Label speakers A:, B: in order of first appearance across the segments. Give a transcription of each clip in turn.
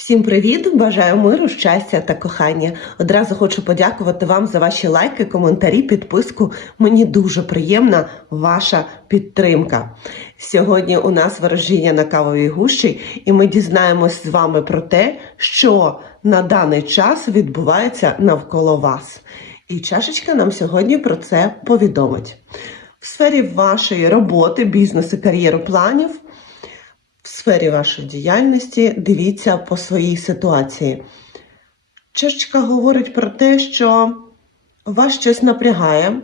A: Всім привіт! Бажаю миру, щастя та кохання. Одразу хочу подякувати вам за ваші лайки, коментарі, підписку. Мені дуже приємна ваша підтримка. Сьогодні у нас ворожіння на кавовій гущі, і ми дізнаємось з вами про те, що на даний час відбувається навколо вас. І чашечка нам сьогодні про це повідомить. В сфері вашої роботи, бізнесу, кар'єру планів сфері вашої діяльності дивіться по своїй ситуації. Чашечка говорить про те, що вас щось напрягає,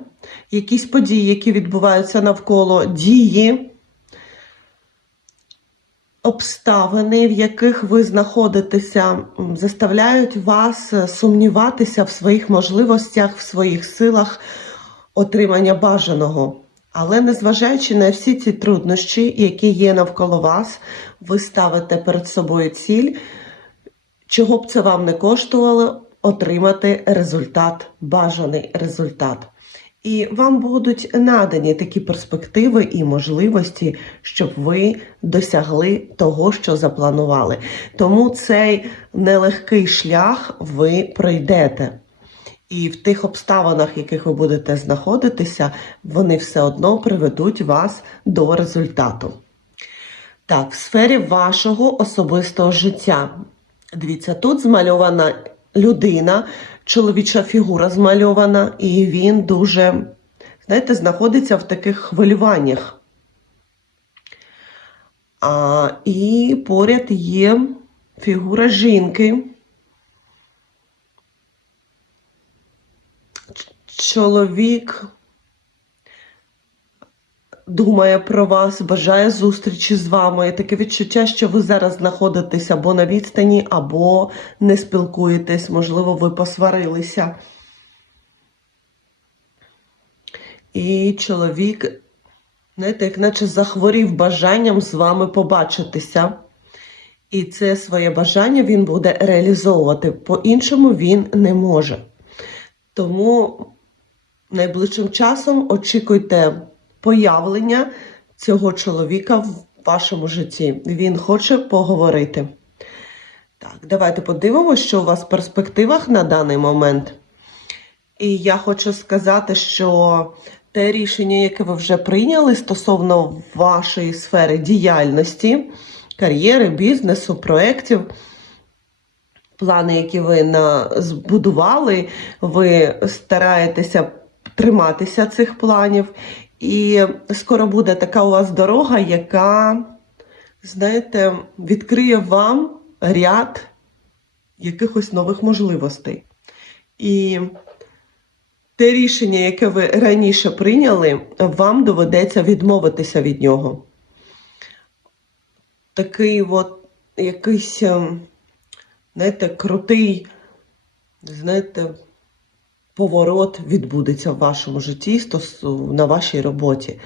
A: якісь події, які відбуваються навколо дії, обставини, в яких ви знаходитеся, заставляють вас сумніватися в своїх можливостях, в своїх силах отримання бажаного. Але незважаючи на всі ці труднощі, які є навколо вас, ви ставите перед собою ціль, чого б це вам не коштувало, отримати результат, бажаний результат. І вам будуть надані такі перспективи і можливості, щоб ви досягли того, що запланували. Тому цей нелегкий шлях ви пройдете. І в тих обставинах, в яких ви будете знаходитися, вони все одно приведуть вас до результату. Так, в сфері вашого особистого життя. Дивіться, тут змальована людина, чоловіча фігура змальована, і він дуже, знаєте, знаходиться в таких хвилюваннях. А, і поряд є фігура жінки. Чоловік думає про вас, бажає зустрічі з вами. Таке відчуття, що ви зараз знаходитесь або на відстані, або не спілкуєтесь, можливо, ви посварилися. І чоловік, знаєте, як наче захворів бажанням з вами побачитися. І це своє бажання він буде реалізовувати. По-іншому він не може. Тому найближчим часом очікуйте появлення цього чоловіка в вашому житті. Він хоче поговорити. Так, давайте подивимося, що у вас в перспективах на даний момент. І я хочу сказати, що те рішення, яке ви вже прийняли стосовно вашої сфери діяльності, кар'єри, бізнесу, проєктів, плани, які ви збудували, ви стараєтеся триматися цих планів. І скоро буде така у вас дорога, яка, знаєте, відкриє вам ряд якихось нових можливостей. І те рішення, яке ви раніше прийняли, вам доведеться відмовитися від нього. Такий от якийсь, ем, знаєте, крутий, знаєте, поворот відбудеться в вашому житті на вашій роботі.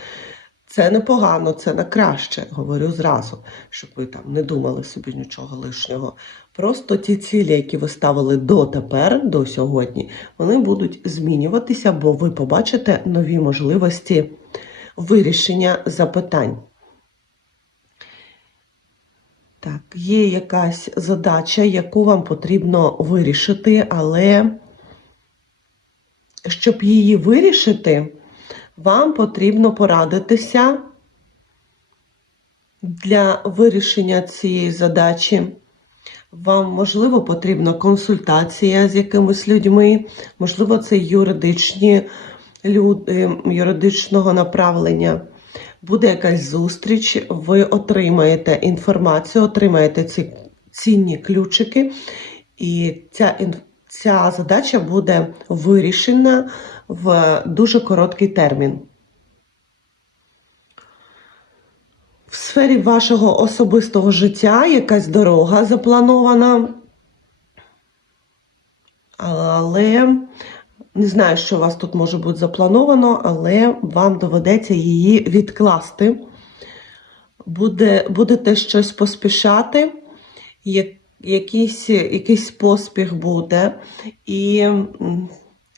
A: Це непогано, це на краще, говорю зразу, щоб ви там не думали собі нічого лишнього. Просто ті цілі, які ви ставили дотепер, до сьогодні, вони будуть змінюватися, бо ви побачите нові можливості вирішення запитань. Так, є якась задача, яку вам потрібно вирішити, але щоб її вирішити, вам потрібно порадитися для вирішення цієї задачі. Вам, можливо, потрібна консультація з якимись людьми, можливо, це юридичні люди юридичного направлення. Буде якась зустріч, ви отримаєте інформацію, отримаєте ці цінні ключики, і ця, ін- ця задача буде вирішена в дуже короткий термін. В сфері вашого особистого життя якась дорога запланована, але не знаю, що у вас тут може бути заплановано, але вам доведеться її відкласти. Буде, будете щось поспішати, як, якийсь, якийсь поспіх буде, і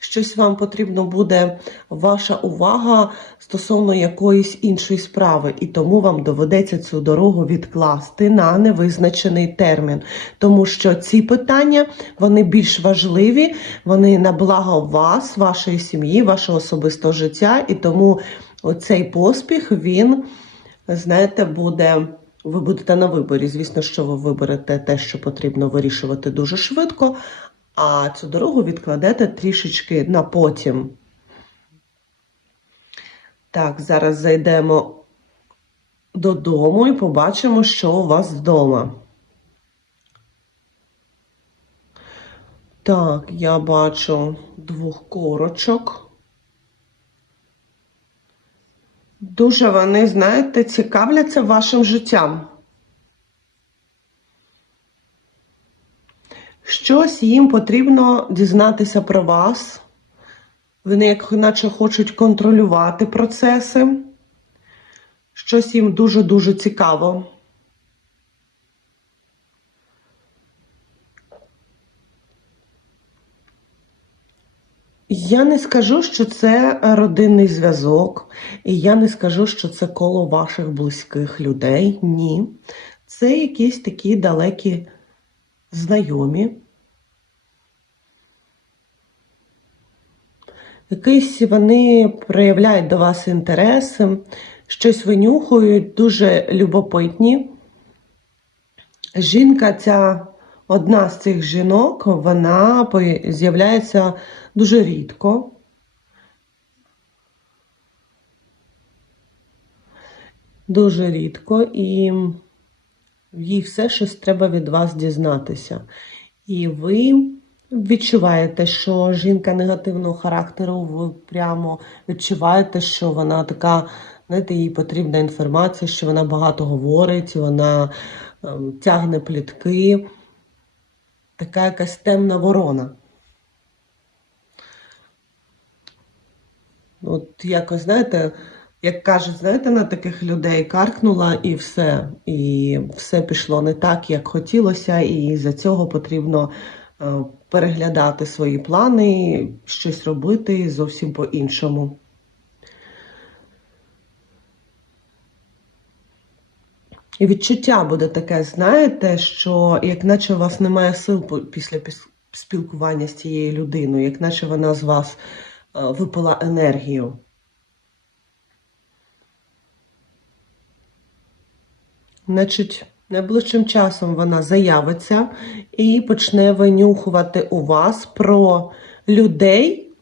A: щось вам потрібно буде ваша увага стосовно якоїсь іншої справи, і тому вам доведеться цю дорогу відкласти на невизначений термін, тому що ці питання вони більш важливі, вони на благо вас, вашої сім'ї, вашого особистого життя, і тому оцей поспіх він, знаєте, буде. Ви будете на виборі. Звісно, що ви виберете те, що потрібно вирішувати дуже швидко, а цю дорогу відкладете трішечки на потім. Так, зараз зайдемо додому і побачимо, що у вас вдома. Так, я бачу двох корочок. Дуже вони, знаєте, цікавляться вашим життям. Щось їм потрібно дізнатися про вас. Вони, як наче хочуть контролювати процеси. Щось їм дуже-дуже цікаво. Я не скажу, що це родинний зв'язок, і я не скажу, що це коло ваших близьких людей. Ні. Це якісь такі далекі знайомі. Якийсь вони проявляють до вас інтереси, щось винюхують, дуже любопитні. Жінка, ця одна з цих жінок, вона з'являється дуже рідко. Дуже рідко, і їй все щось треба від вас дізнатися. І ви відчуваєте, що жінка негативного характеру, ви прямо відчуваєте, що вона така, знаєте, їй потрібна інформація, що вона багато говорить, вона ем, тягне плітки, така якась темна ворона. От якось, знаєте, як кажуть, знаєте, на таких людей каркнула і все. І все пішло не так, як хотілося, і за цього потрібно е, переглядати свої плани, щось робити зовсім по-іншому. І відчуття буде таке, знаєте, що як наче у вас немає сил після спілкування з цією людиною, як наче вона з вас е, випила енергію. Значить, найближчим часом вона заявиться і почне винюхувати у вас про людей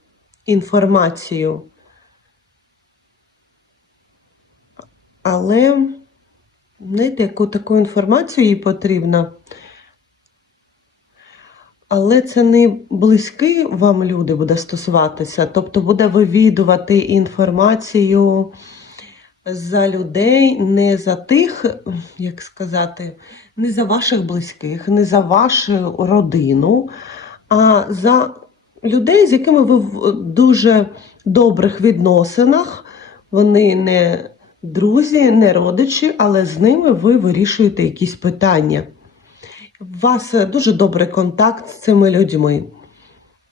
A: інформацію. Але, знаєте, яку таку інформацію їй потрібно. Але це не близькі вам люди буде стосуватися, тобто буде вивідувати інформацію за людей, не за тих, як сказати, не за ваших близьких, не за вашу родину, а за людей, з якими ви в дуже добрих відносинах. Вони не друзі, не родичі, але з ними ви вирішуєте якісь питання. У вас е, дуже добрий контакт з цими людьми.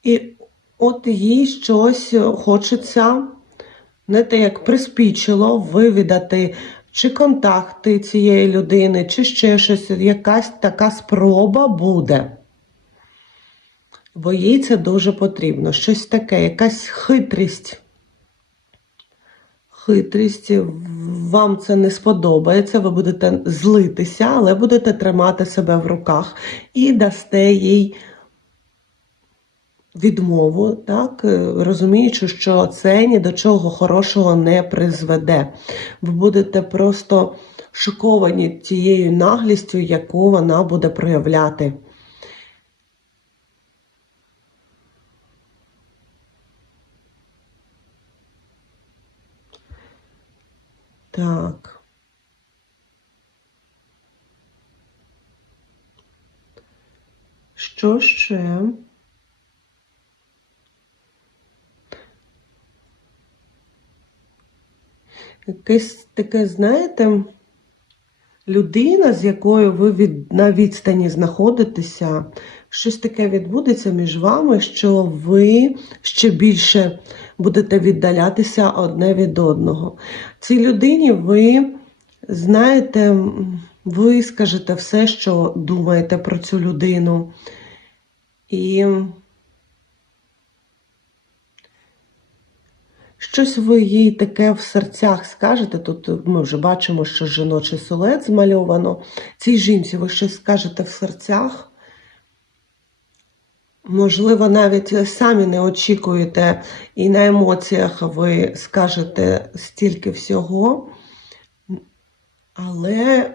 A: І от їй щось хочеться, знаєте, як приспічило вивідати чи контакти цієї людини, чи ще щось, якась така спроба буде. Бо їй це дуже потрібно. Щось таке, якась хитрість. Хитрість, вам це не сподобається, ви будете злитися, але будете тримати себе в руках і дасте їй відмову, так, е, розуміючи, що це ні до чого хорошого не призведе. Ви будете просто шоковані тією наглістю, яку вона буде проявляти. Так. Що ще? Якесь таке, знаєте, людина, з якою ви від, на відстані знаходитеся, щось таке відбудеться між вами, що ви ще більше будете віддалятися одне від одного. Цій людині ви знаєте, ви скажете все, що думаєте про цю людину. І щось ви їй таке в серцях скажете. Тут ми вже бачимо, що жіночий силует змальовано. Цій жінці ви щось скажете в серцях. Можливо, навіть самі не очікуєте, і на емоціях ви скажете стільки всього. Але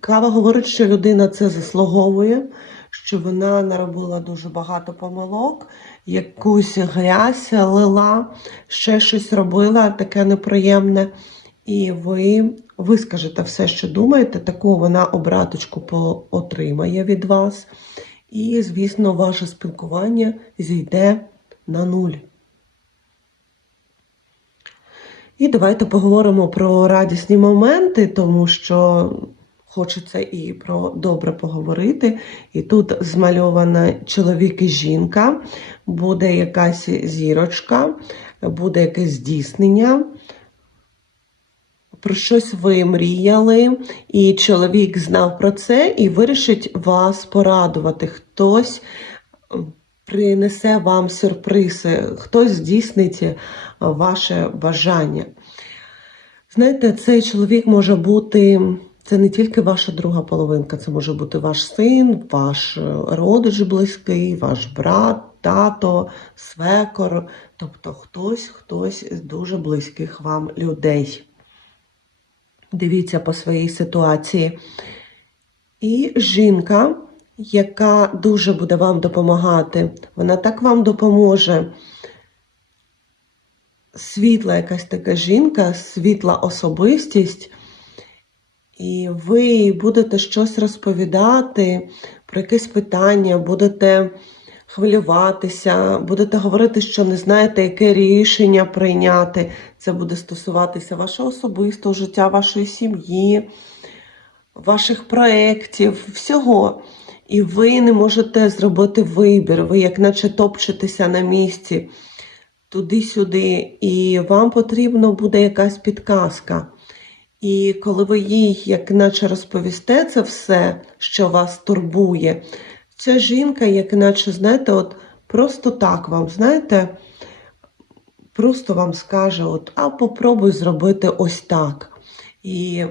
A: Кава говорить, що людина це заслуговує, що вона наробила дуже багато помилок, якусь грязь лила, ще щось робила таке неприємне. І ви вискажете все, що думаєте, таку вона обраточку отримає від вас. І, звісно, ваше спілкування зійде на нуль. І давайте поговоримо про радісні моменти, тому що хочеться і про добре поговорити. І тут змальована чоловік і жінка, буде якась зірочка, буде якесь здійснення. Про щось ви мріяли, і чоловік знав про це і вирішить вас порадувати. Хтось принесе вам сюрпризи, хтось здійснить е, ваше бажання. Знаєте, цей чоловік може бути, це не тільки ваша друга половинка, це може бути ваш син, ваш е, родич близький, ваш брат, тато, свекор, тобто хтось, хтось з дуже близьких вам людей. Дивіться по своїй ситуації. І жінка, яка дуже буде вам допомагати, вона так вам допоможе. Світла якась така жінка, світла особистість, і ви будете щось розповідати про якесь питання, будете хвилюватися, будете говорити, що не знаєте, яке рішення прийняти. Це буде стосуватися вашого особистого життя, вашої сім'ї, ваших проєктів, всього. І ви не можете зробити вибір, ви як наче топчетеся на місці туди-сюди, і вам потрібно буде якась підказка. І коли ви їй, як наче розповісте це все, що вас турбує, ця жінка, як наче, знаєте, от просто так вам, знаєте, просто вам скаже, от, а попробуй зробити ось так. І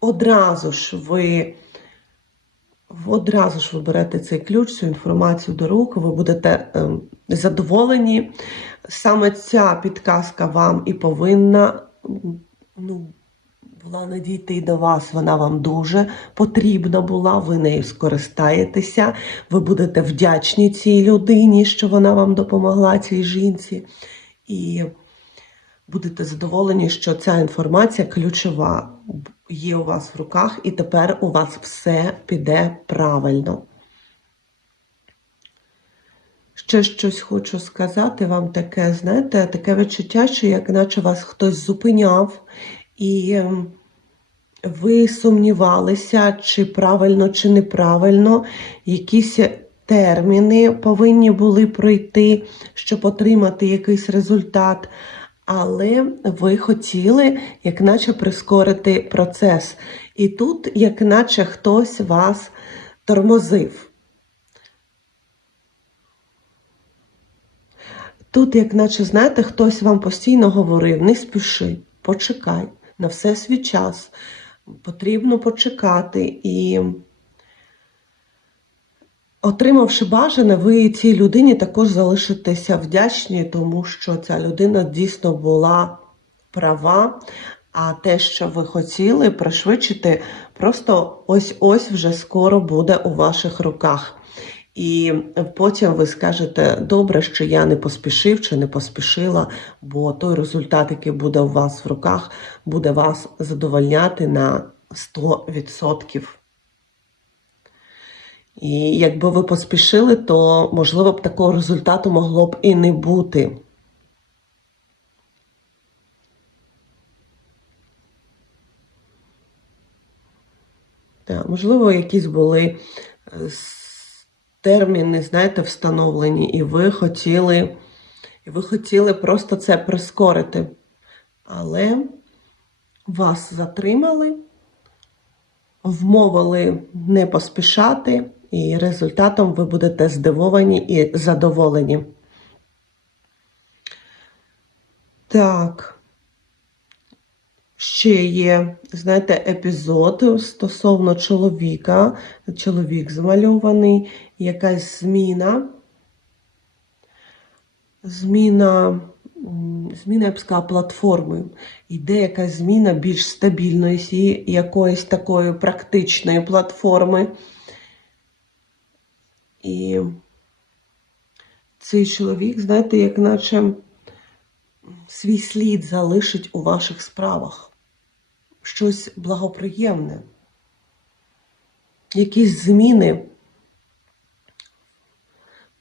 A: одразу ж ви одразу ж ви берете цей ключ, цю інформацію до рук, ви будете ем, задоволені. Саме ця підказка вам і повинна ну, була надійти до вас. Вона вам дуже потрібна була, ви нею скористаєтеся, ви будете вдячні цій людині, що вона вам допомогла, цій жінці. І будете задоволені, що ця інформація ключова є у вас в руках, і тепер у вас все піде правильно. Ще щось хочу сказати вам таке, знаєте, таке відчуття, що як наче вас хтось зупиняв, і ви сумнівалися, чи правильно, чи неправильно, якісь терміни повинні були пройти, щоб отримати якийсь результат. Але ви хотіли, як наче прискорити процес. І тут, як наче хтось вас тормозив. Тут, як наче, знаєте, хтось вам постійно говорив: не спіши, почекай, на все свій час. Потрібно почекати. І отримавши бажане, ви цій людині також залишитеся вдячні, тому що ця людина дійсно була права. А те, що ви хотіли пришвидшити, просто ось-ось вже скоро буде у ваших руках. І потім ви скажете, добре, що я не поспішив чи не поспішила, бо той результат, який буде у вас в руках, буде вас задовольняти на 100%. І якби ви поспішили, то можливо б такого результату могло б і не бути. Так, можливо, якісь були е, терміни, знаєте, встановлені, і ви хотіли, і ви хотіли просто це прискорити. Але вас затримали, вмовили не поспішати, і результатом ви будете здивовані і задоволені. Так. Ще є, знаєте, епізод стосовно чоловіка. Чоловік змальований, якась зміна. Зміна, зміна, я б сказала, платформи. Йде якась зміна більш стабільної, якоїсь такої практичної платформи. І цей чоловік, знаєте, як наче свій слід залишить у ваших справах. Щось благоприємне. Якісь зміни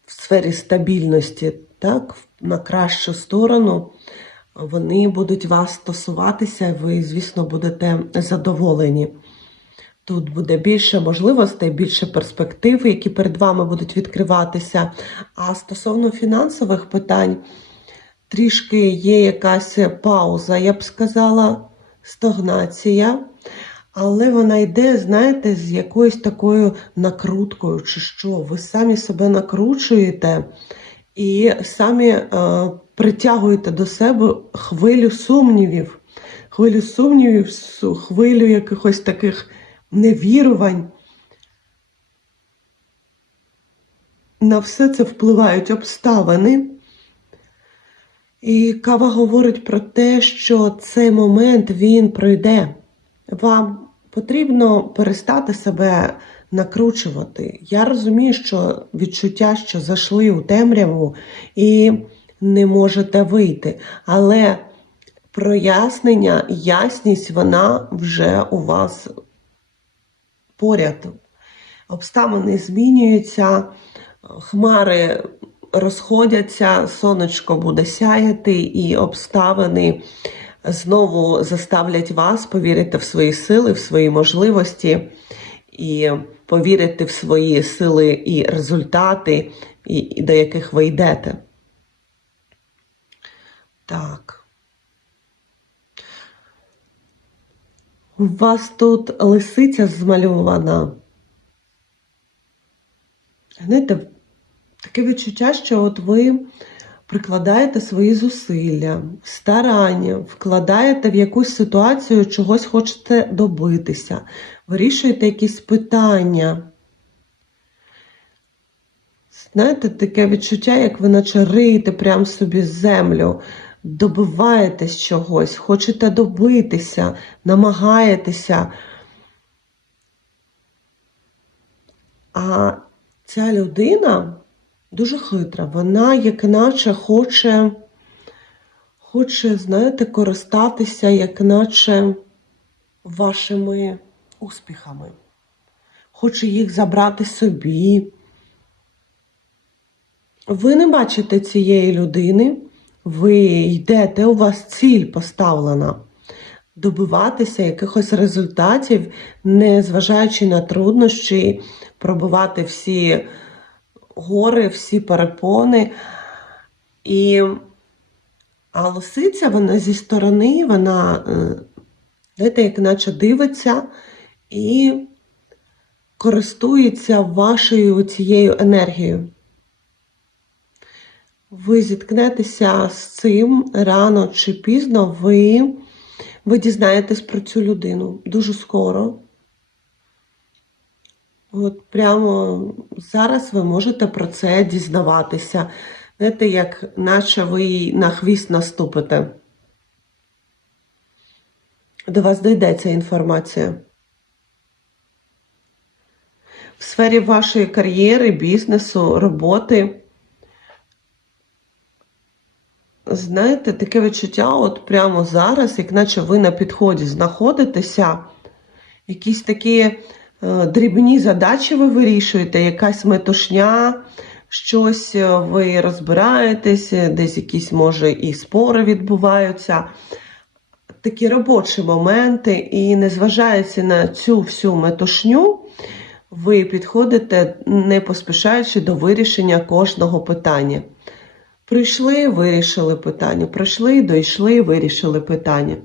A: в сфері стабільності, так, на кращу сторону, вони будуть вас стосуватися, ви, звісно, будете задоволені. Тут буде більше можливостей, більше перспектив, які перед вами будуть відкриватися. А стосовно фінансових питань, трішки є якась пауза, я б сказала, стагнація, але вона йде, знаєте, з якоюсь такою накруткою, чи що. Ви самі себе накручуєте і самі е, притягуєте до себе хвилю сумнівів, хвилю сумнівів, хвилю якихось таких невірувань. На все це впливають обставини. І кава говорить про те, що цей момент він пройде. Вам потрібно перестати себе накручувати. Я розумію, що відчуття, що зайшли у темряву і не можете вийти. Але прояснення, ясність, вона вже у вас поряд. Обставини змінюються, хмари розходяться, сонечко буде сяяти, і обставини знову заставлять вас повірити в свої сили, в свої можливості, і повірити в свої сили і результати, і, і до яких ви йдете. Так. У вас тут лисиця змальована. Знаєте, таке відчуття, що от ви прикладаєте свої зусилля, старання, вкладаєте в якусь ситуацію, чогось хочете добитися, вирішуєте якісь питання. Знаєте, таке відчуття, як ви наче риєте прямо собі землю, добиваєтесь чогось, хочете добитися, намагаєтеся. А ця людина дуже хитра, вона як наче хоче, хоче, знаєте, користатися, як наче вашими успіхами. Хоче їх забрати собі. Ви не бачите цієї людини, ви йдете, у вас ціль поставлена добиватися якихось результатів, не зважаючи на труднощі, пробивати всі гори, всі перепони. І а лисиця, вона зі сторони, вона, е, знаєте, як наче дивиться і користується вашою цією енергією. Ви зіткнетеся з цим рано чи пізно, ви, ви дізнаєтесь про цю людину дуже скоро. От прямо зараз ви можете про це дізнаватися. Знаєте, як наче ви на хвіст наступите. До вас дійде ця інформація. В сфері вашої кар'єри, бізнесу, роботи. Знаєте, таке відчуття, от прямо зараз, як наче ви на підході знаходитеся, якісь такі дрібні задачі ви вирішуєте, якась метушня, щось е, ви розбираєтесь, е, десь якісь, може, і спори відбуваються. Такі робочі моменти, і незважаючи на цю всю метушню, ви підходите, не поспішаючи до вирішення кожного питання. Прийшли, вирішили питання. Прийшли, дійшли, вирішили питання.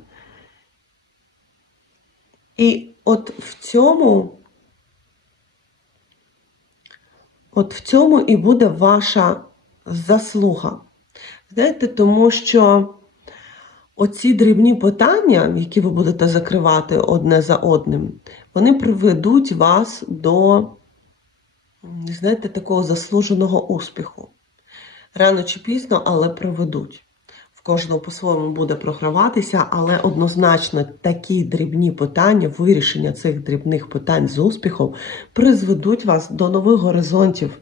A: І от в цьому, от в цьому і буде ваша заслуга. Знаєте, тому що оці дрібні питання, які ви будете закривати одне за одним, вони приведуть вас до, знаєте, такого заслуженого успіху. Рано чи пізно, але приведуть. Кожного по-своєму буде програватися, але однозначно такі дрібні питання, вирішення цих дрібних питань з успіхом призведуть вас до нових горизонтів.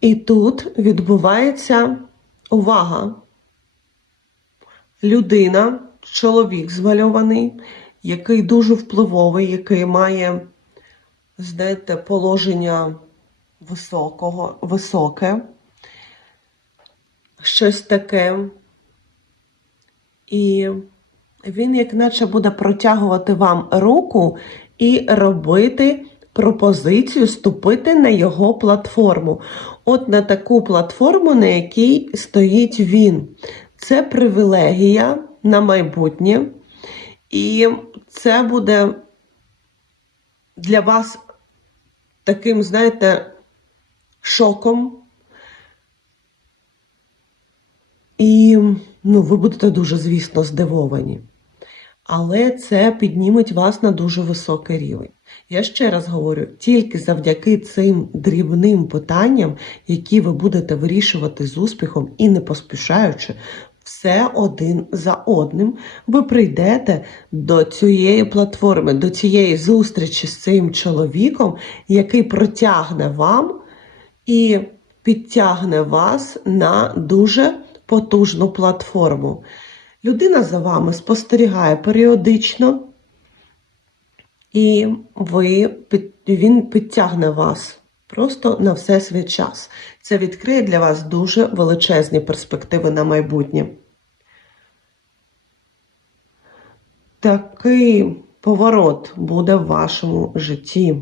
A: І тут відбувається увага. Людина, чоловік змальований, який дуже впливовий, який має, знаєте, положення високого, високе, щось таке. І він, як наче, буде протягувати вам руку і робити пропозицію ступити на його платформу. От на таку платформу, на якій стоїть він. Це привілегія на майбутнє. І це буде для вас таким, знаєте, шоком. І ну, ви будете дуже, звісно, здивовані. Але це підніметь вас на дуже високий рівень. Я ще раз говорю, тільки завдяки цим дрібним питанням, які ви будете вирішувати з успіхом і не поспішаючи, все один за одним, ви прийдете до цієї платформи, до цієї зустрічі з цим чоловіком, який протягне вам і підтягне вас на дуже потужну платформу. Людина за вами спостерігає періодично, і ви, він підтягне вас просто на все свій час. Це відкриє для вас дуже величезні перспективи на майбутнє. Такий поворот буде в вашому житті.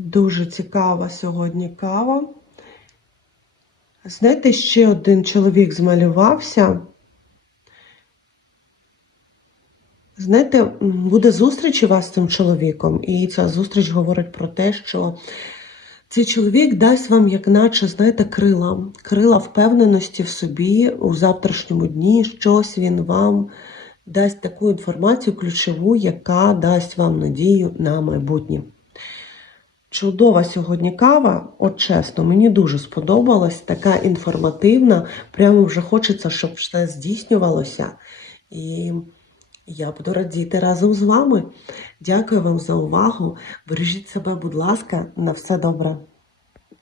A: Дуже цікава сьогодні кава. Знаєте, ще один чоловік змалювався. Знаєте, буде зустріч у вас з цим чоловіком, і ця зустріч говорить про те, що цей чоловік дасть вам, як наче, знаєте, крила, крила впевненості в собі у завтрашньому дні. Щось він вам дасть таку інформацію ключову, яка дасть вам надію на майбутнє. Чудова сьогодні кава, от чесно, мені дуже сподобалась, така інформативна. Прямо вже хочеться, щоб все здійснювалося. І я буду радіти разом з вами. Дякую вам за увагу. Бережіть себе, будь ласка, на все добре.